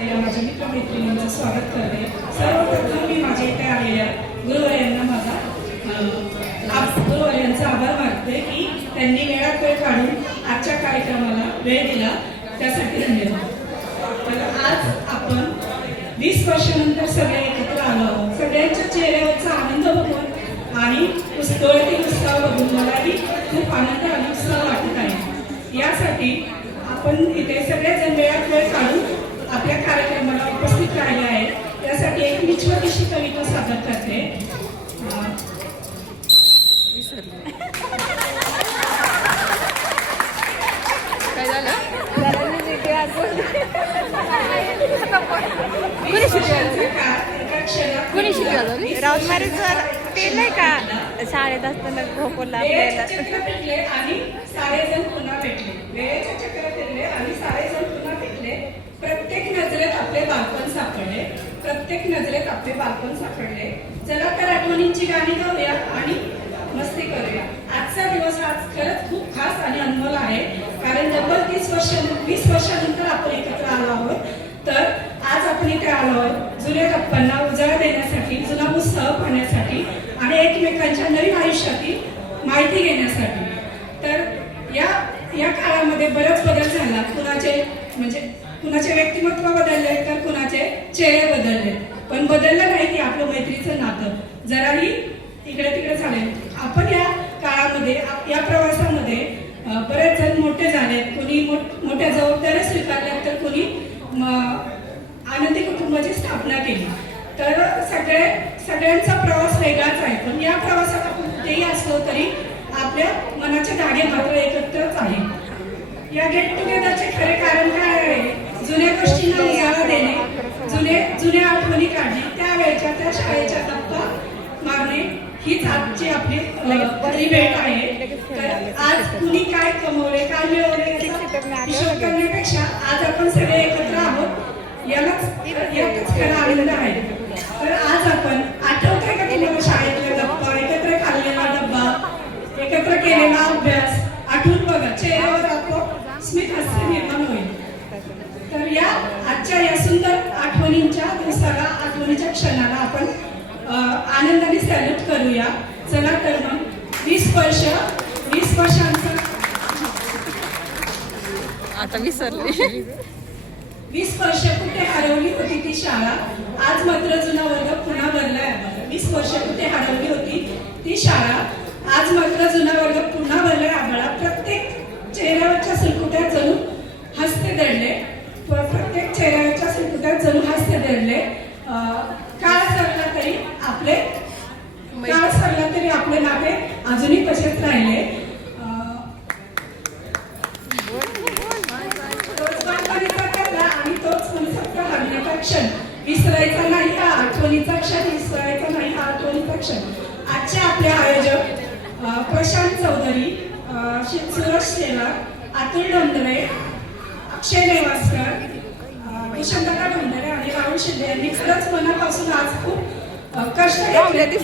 आलेल्या माझ्या मित्रमैत्रिणींचं स्वागत करते. सर्वप्रथम मी माझ्या इथे आलेल्या गुरुवर्यांना गुरुवर्यांचा आभार मानते की त्यांनी वेळात वेळ काढून आजच्या कार्यक्रमाला वेळ दिला, त्यासाठी धन्यवाद. तर आज आपण 20 वर्षानंतर सगळे एकत्र आलो आहोत. सगळ्यांच्या चेहऱ्यावरचा आनंद बघून आणि डोळ्यातील उत्साह बघून मलाही खूप आनंद आणि उत्साह वाटत आहे. यासाठी आपण इथे सगळेजण वेळात वेळ काढून आपल्या कार्यक्रमाला उपस्थित राहिले आहेत. यासाठी एक मी छोटीशी कविता सादर करते. काय झालं? कोणी शिकवलं? राऊत मॅरेज ते नाही का शाळेत असताना खोकोला आपल्याला आणि सारेजण पुन्हा भेटले. वेळेचे चक्र फिरले आणि सारेजण पुन्हा भेटले. प्रत्येक नजरेत आपले बालपण सापडले. प्रत्येक नजरेत आपले बालपण सापडले. चला तर आठवणींची गाणी गाऊया आणि मस्ती करूया. आजचा दिवस आज खरंच खूप खास आणि अनमोल आहे, कारण डबल 20 वर्षानंतर आपण एकत्र आलो आहोत. तर आज आपण इथे आलो आहोत जुन्या गप्पांना उजाळा देण्यासाठी, जुना उत्साह पाहण्यासाठी आणि एकमेकांच्या नवीन आयुष्यातील माहिती घेण्यासाठी. तर या काळामध्ये बराच बदल झाला. कुणाचे व्यक्तिमत्व बदलले तर कुणाचे चेहरे बदलले, पण बदललं नाही की आपलं मैत्रीचं नातं जराही इकडे तिकडे झाले. आपण या काळामध्ये या प्रवासामध्ये बरेच जण मोठे झालेत. कोणी मोठ्या जबाबदाऱ्या स्वीकारल्या तर कोणी आनंदी कुटुंबाची स्थापना केली. तर सगळ्यांचा प्रवास वेगळाच आहे, पण या प्रवासात आपण कुठेही असलो तरी आपल्या मनाचे धागे मात्र एकत्रच आहे. या गेट टुगेदरचे खरे कारण काय आहे? जुन्या गोष्टींना उजाळा देणे, जुन्या आठवणी काढणे, त्यावेळेच्या त्या शाळेच्या गप्पा मारणे हीच आजची आपली खरी भेट आहे. तर आज कुणी काय कमवले, काय मिळवले हिशोब करण्यापेक्षा आज आपण सगळे एकत्र आहोत, यातच खरा आनंद आहे. तर आज आपण आठवतोय का तुम्हाला शाळेतल्या गप्पा, एकत्र खाल्लेला डब्बा, एकत्र केलेला अभ्यास आठवून बघा, चेहऱ्यावर आपोआप स्मित हास्य निर्माण होईल. तर आजच्या सुंदर आठवणींच्या दिवसाला, आठवणीच्या क्षणाला आपण आनंदाने सॅल्यूट करूया. चला तर मग 20 वर्षांचं आता विसरले. 20 वर्ष कुठे हरवली होती ती शाळा, आज मात्र जुना वर्ग पुन्हा भरलाय आम्हाला. 20 वर्ष कुठे हरवली होती ती शाळा, आज मात्र जुना वर्ग पुन्हा भरलाय आम्हाला. प्रत्येक चेहऱ्यावरच्या सुरकुत्यात जणू हास्य दडले. प्रत्येक चेहऱ्यावरच्या सुरकुत्यात जणू हास्य दडले. काळ सरला तरी आपले नाते अजूनही तसेच राहिले. आणि तोच मनसोक्त हरण्याचा क्षण विसरायचा नाही, हा आठवणीचा क्षण विसरायचा नाही, हा आठवणीचा क्षण. आजचे आपले आयोजक प्रशांत चौधरी, सुरज शेलार, अतुल डोंगरे, अक्षय नेवासकर, कुशलदादा डोंगरे आणि राहुल शिंदे यांनी खरंच मनापासून आज खूप कष्ट घेतले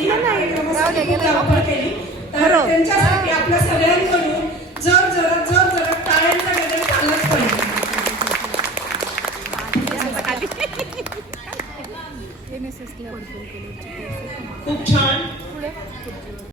केली. तर त्यांच्यासाठी आपल्या